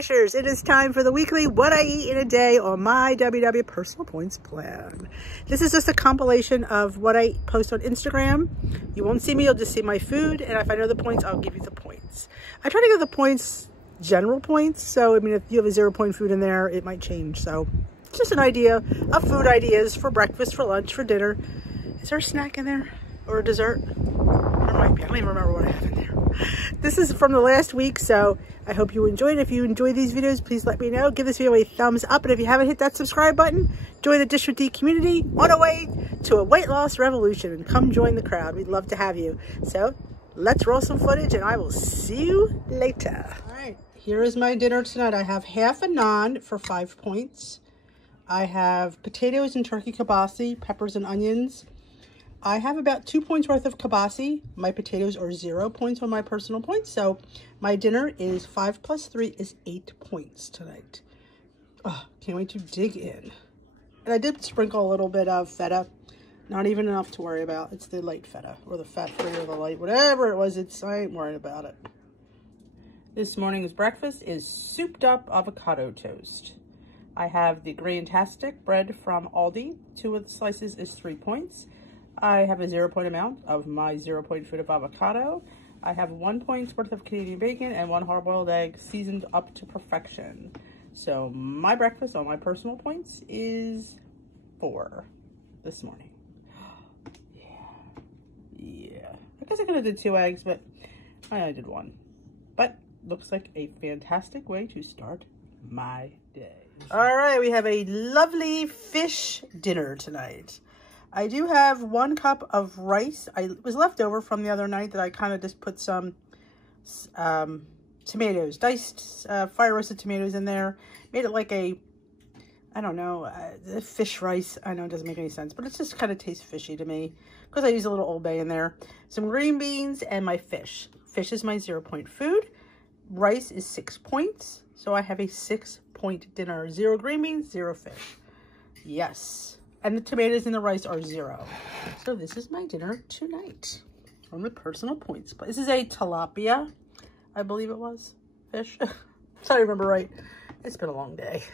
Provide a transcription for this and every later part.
Dishers, it is time for the weekly What I Eat in a Day on my WW Personal Points Plan. This is just a compilation of what I post on Instagram. You won't see me, you'll just see my food, and if I know the points, I'll give you the points. I try to give the points general points, so I mean, if you have a 0-point food in there, it might change. So it's just an idea of food ideas for breakfast, for lunch, for dinner. Is there a snack in there or a dessert? There might be. I don't even remember what I have in there. This is from the last week, so I hope you enjoyed it. If you enjoy these videos, please let me know. Give this video a thumbs up, and if you haven't hit that subscribe button, join the Dish with D community on our way to a weight loss revolution, and come join the crowd. We'd love to have you. So let's roll some footage, and I will see you later. All right, here is my dinner tonight. I have half a naan for 5 points. I have potatoes and turkey kibasi, peppers and onions. I have about 2 points worth of kibasi. My potatoes are 0 points on my personal points. So my dinner is 5 plus 3 is 8 points tonight. Oh, can't wait to dig in. And I did sprinkle a little bit of feta. Not even enough to worry about. It's the light feta or the fat free or the light, whatever it was. I ain't worried about it. This morning's breakfast is souped up avocado toast. I have the Grain-tastic bread from Aldi. 2 of the slices is 3 points. I have a 0-point amount of my 0-point food of avocado. I have 1 point worth of Canadian bacon and 1 hard-boiled egg seasoned up to perfection. So my breakfast on my personal points is 4 this morning. Yeah. I guess I could have did 2 eggs, but I only did 1. But looks like a fantastic way to start my day. All right, we have a lovely fish dinner tonight. I do have 1 cup of rice. It was left over from the other night that I kind of just put some tomatoes, diced fire roasted tomatoes in there. Made it like a, I don't know, fish rice. I know it doesn't make any sense, but it just kind of tastes fishy to me because I use a little Old Bay in there. Some green beans and my fish. Fish is my 0-point food. Rice is 6 points. So I have a 6-point dinner. 0 green beans, 0 fish. Yes. And the tomatoes and the rice are 0. So this is my dinner tonight on the personal points. This is a tilapia, I believe it was, fish. If I remember right. It's been a long day.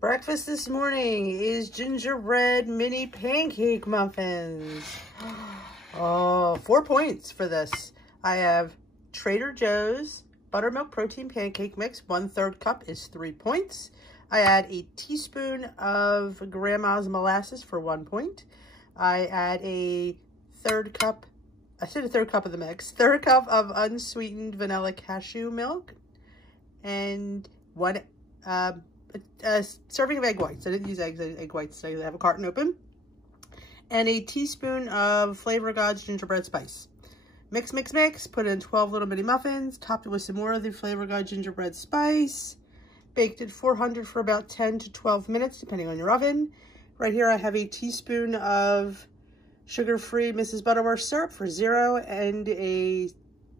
Breakfast this morning is gingerbread mini pancake muffins. Oh, 4 points for this. I have Trader Joe's buttermilk protein pancake mix. 1/3 cup is 3 points. I add a teaspoon of Grandma's molasses for 1 point. I add a 1/3 cup, I said a 1/3 cup of the mix, 1/3 cup of unsweetened vanilla cashew milk, and 1 serving of egg whites. I didn't use egg whites, I have a carton open. And a teaspoon of Flavor of God's gingerbread spice. Mix, mix, mix, put in 12 little mini muffins, topped it with some more of the Flavor of God gingerbread spice. Baked at 400 for about 10 to 12 minutes, depending on your oven. Right here, I have a teaspoon of sugar-free Mrs. Butterworth syrup for 0 and a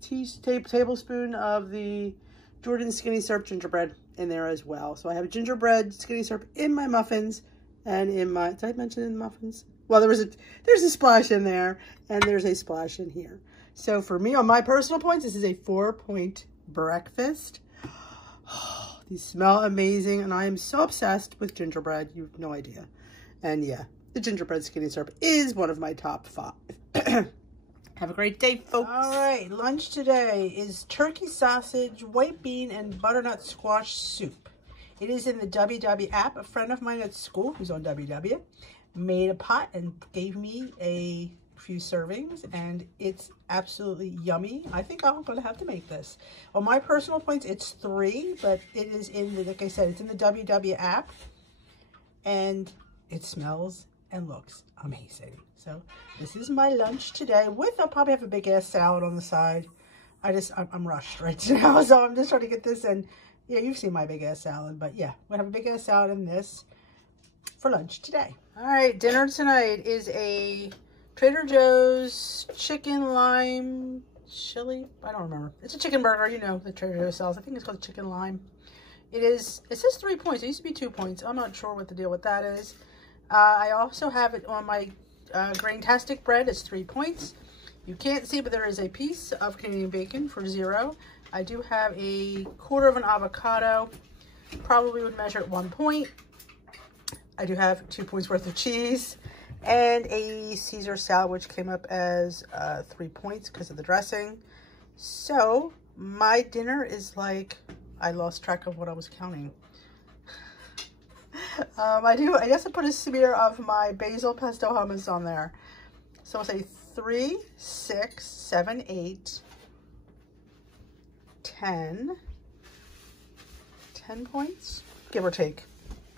tablespoon of the Jordan Skinny Syrup gingerbread in there as well. So I have gingerbread skinny syrup in my muffins and in my, did I mention in the muffins? Well, there's a splash in there and there's a splash in here. So for me, on my personal points, this is a 4-point breakfast. These smell amazing, and I am so obsessed with gingerbread. You have no idea. And yeah, the gingerbread skinny syrup is one of my top 5. Have a great day, folks. All right, lunch today is turkey sausage, white bean, and butternut squash soup. It is in the WW app. A friend of mine at school, who's on WW, made a pot and gave me a few servings, and it's absolutely yummy. I think I'm going to have to make this. On my personal points, it's 3, but it is in the, like I said, it's in the WW app, and it smells and looks amazing. So this is my lunch today. I'll probably have a big ass salad on the side. I'm rushed right now, so I'm just trying to get this in. Yeah, you've seen my big ass salad, but yeah, we'll have a big ass salad in this for lunch today. All right, dinner tonight is a Trader Joe's chicken lime chili. I don't remember. It's a chicken burger, you know, the Trader Joe's sells. I think it's called chicken lime. It says 3 points. It used to be 2 points. I'm not sure what the deal with that is. I also have it on my Grain-tastic bread. It's 3 points. You can't see, but there is a piece of Canadian bacon for 0. I do have a quarter of an avocado, probably would measure at 1 point. I do have 2 points worth of cheese and a Caesar salad, which came up as 3 points because of the dressing. So my dinner is like, I lost track of what I was counting. I guess I put a smear of my basil pesto hummus on there. So I'll say 3, 6, 7, 8, 10 points, give or take.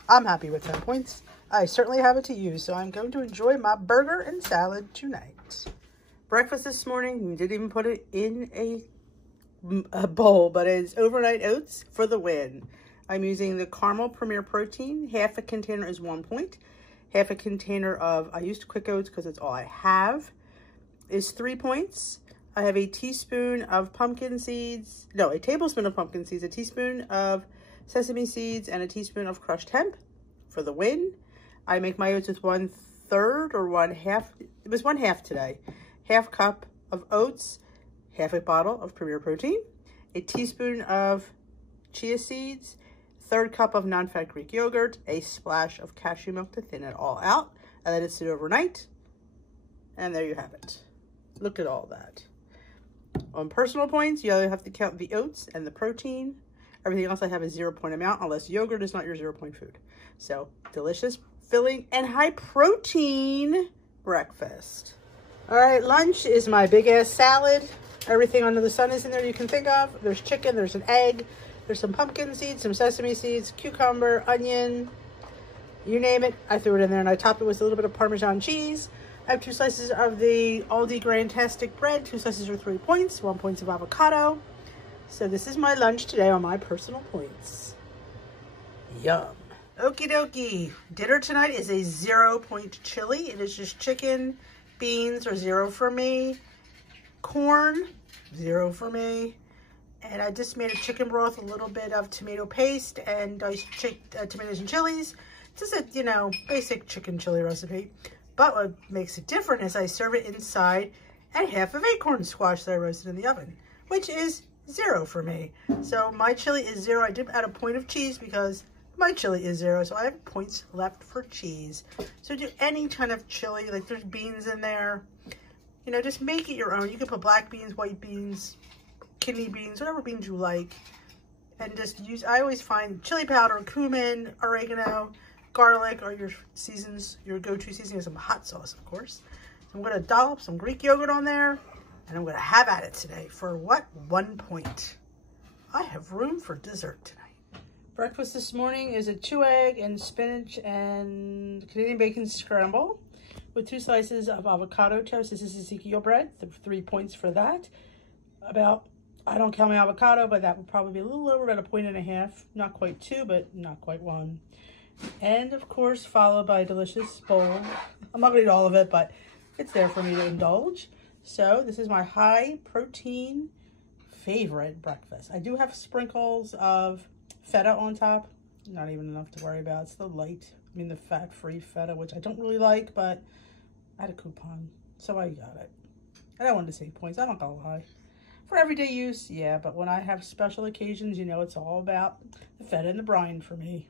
I'm happy with 10 points. I certainly have it to use, so I'm going to enjoy my burger and salad tonight. Breakfast this morning, we didn't even put it in a bowl, but it's overnight oats for the win. I'm using the caramel premier protein. Half a container is 1 point. Half a container of, I used quick oats because it's all I have, is 3 points. I have a teaspoon of pumpkin seeds, no, a tablespoon of pumpkin seeds, a teaspoon of sesame seeds, and a teaspoon of crushed hemp for the win. I make my oats with 1/3 or 1/2, it was 1/2 today. Half cup of oats, half a bottle of premier protein, a teaspoon of chia seeds, 1/3 cup of non-fat Greek yogurt, a splash of cashew milk to thin it all out. I let it sit overnight, and there you have it. Look at all that. On personal points, you either have to count the oats and the protein. Everything else I have is 0 point amount, unless yogurt is not your 0 point food. So, delicious, filling, and high protein breakfast. All right, lunch is my big ass salad. Everything under the sun is in there you can think of. There's chicken, there's an egg, there's some pumpkin seeds, some sesame seeds, cucumber, onion, you name it. I threw it in there and I topped it with a little bit of Parmesan cheese. I have 2 slices of the Aldi Grandtastic bread. 2 slices are 3 points, 1 point of avocado. So this is my lunch today on my personal points. Yum. Okie dokie. Dinner tonight is a 0 point chili. It is just chicken, beans are 0 for me. Corn, 0 for me. And I just made a chicken broth, a little bit of tomato paste, and diced tomatoes and chilies. Just a, you know, basic chicken chili recipe. But what makes it different is I serve it inside a half of acorn squash that I roasted in the oven, which is 0 for me. So my chili is 0. I did add a point of cheese because my chili is 0, so I have points left for cheese. So do any kind of chili, like there's beans in there. You know, just make it your own. You can put black beans, white beans, kidney beans, whatever beans you like. And just use, I always find chili powder, cumin, oregano, garlic are your seasons, your go-to seasoning, some hot sauce, of course. So I'm going to dollop some Greek yogurt on there, and I'm going to have at it today for what? 1 point. I have room for dessert tonight. Breakfast this morning is a 2-egg and spinach and Canadian bacon scramble with 2 slices of avocado toast. This is Ezekiel bread, 3 points for that. About, I don't count my avocado, but that would probably be a little over, about 1.5 points. Not quite 2, but not quite 1. And of course, followed by a delicious bowl. I'm not gonna eat all of it, but it's there for me to indulge. So this is my high protein favorite breakfast. I do have sprinkles of feta on top. Not even enough to worry about. It's the the fat-free feta, which I don't really like, but I had a coupon, so I got it. And I wanted to save points, I'm not gonna lie. For everyday use, yeah, but when I have special occasions, you know, it's all about the feta and the brine for me.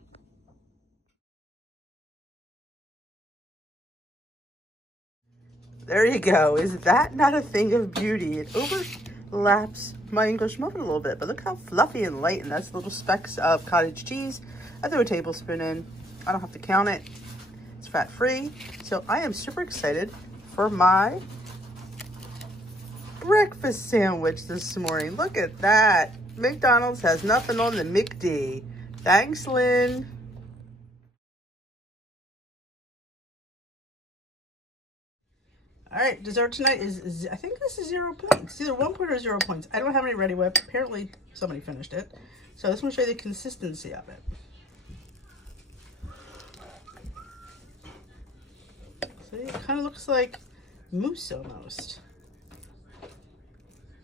There you go. Is that not a thing of beauty? It overlaps my English muffin a little bit, but look how fluffy and light, and that's little specks of cottage cheese. I threw a tablespoon in. I don't have to count it. It's fat-free. So I am super excited for my breakfast sandwich this morning. Look at that. McDonald's has nothing on the McD. Thanks, Lynn. All right, dessert tonight is, I think this is 0 points. It's either 1 point or 0 points. I don't have any Ready Whip. Apparently somebody finished it. So I just want to show you the consistency of it. See, it kind of looks like mousse almost.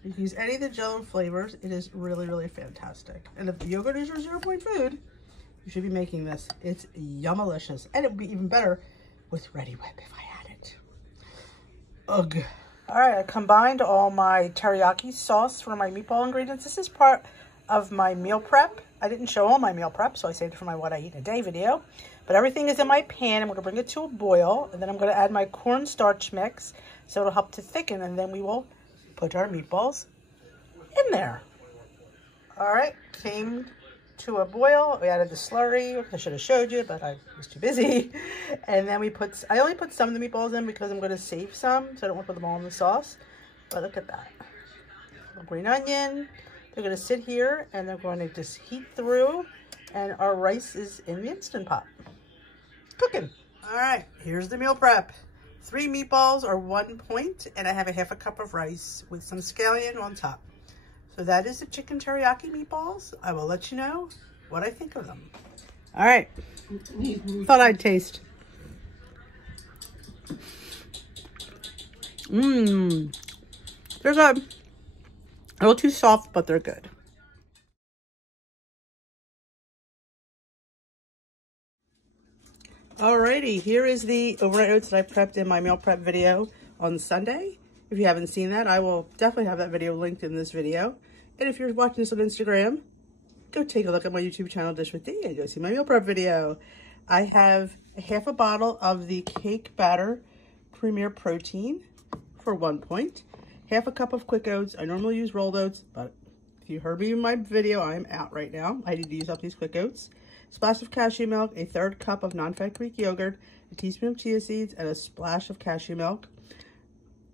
You can use any of the Jell-O flavors. It is really, really fantastic. And if the yogurt is your 0 point food, you should be making this. It's yummalicious. And it would be even better with Ready Whip if I had it. Ugh. All right, I combined all my teriyaki sauce for my meatball ingredients. This is part of my meal prep. I didn't show all my meal prep, so I saved it for my What I Eat in a Day video. But everything is in my pan. I'm going to bring it to a boil, and then I'm going to add my cornstarch mix, so it'll help to thicken, and then we will put our meatballs in there. All right, came to a boil. We added the slurry. I should have showed you, but I was too busy. And then I only put some of the meatballs in because I'm going to save some, so I don't want to put them all in the sauce. But look at that. A green onion. They're going to sit here, and they're going to just heat through, and our rice is in the Instant Pot. Cooking. All right, here's the meal prep. 3 meatballs are 1 point, and I have a half a cup of rice with some scallion on top. So that is the chicken teriyaki meatballs. I will let you know what I think of them. All right. Thought I'd taste. Mmm. They're good. A little too soft, but they're good. Alrighty, here is the overnight oats that I prepped in my meal prep video on Sunday. If you haven't seen that, I will definitely have that video linked in this video. And if you're watching this on Instagram, go take a look at my YouTube channel, Dish with D, and go see my meal prep video. I have a half a bottle of the cake batter Premier Protein for 1 point. Half a cup of quick oats. I normally use rolled oats, but if you heard me in my video, I am out right now. I need to use up these quick oats. Splash of cashew milk, a 1/3 cup of non-fat Greek yogurt, a teaspoon of chia seeds, and a splash of cashew milk.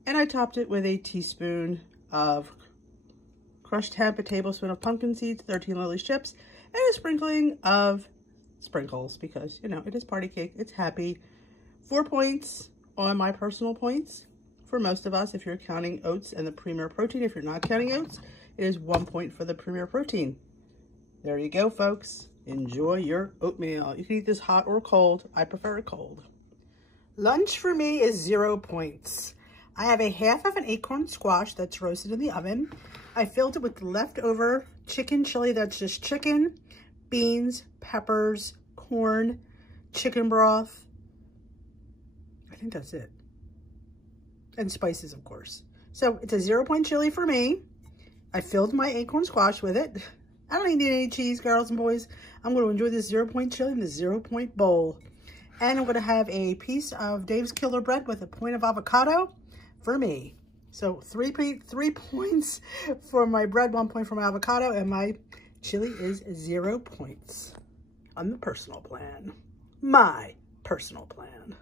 And I topped it with a teaspoon of crushed hemp, a tablespoon of pumpkin seeds, 13 Lily's chips, and a sprinkling of sprinkles because, you know, it is party cake. It's happy. 4 points on my personal points for most of us if you're counting oats and the Premier Protein. If you're not counting oats, it is 1 point for the Premier Protein. There you go, folks. Enjoy your oatmeal. You can eat this hot or cold. I prefer it cold. Lunch for me is 0 points. I have a half of an acorn squash that's roasted in the oven. I filled it with leftover chicken chili. That's just chicken, beans, peppers, corn, chicken broth. I think that's it. And spices, of course. So it's a 0 point chili for me. I filled my acorn squash with it. I don't need any cheese, girls and boys. I'm going to enjoy this 0 point chili in the 0 point bowl. And I'm going to have a piece of Dave's Killer Bread with a point of avocado for me. So 3 points for my bread, 1 point for my avocado, and my chili is 0 points on the personal plan. My personal plan.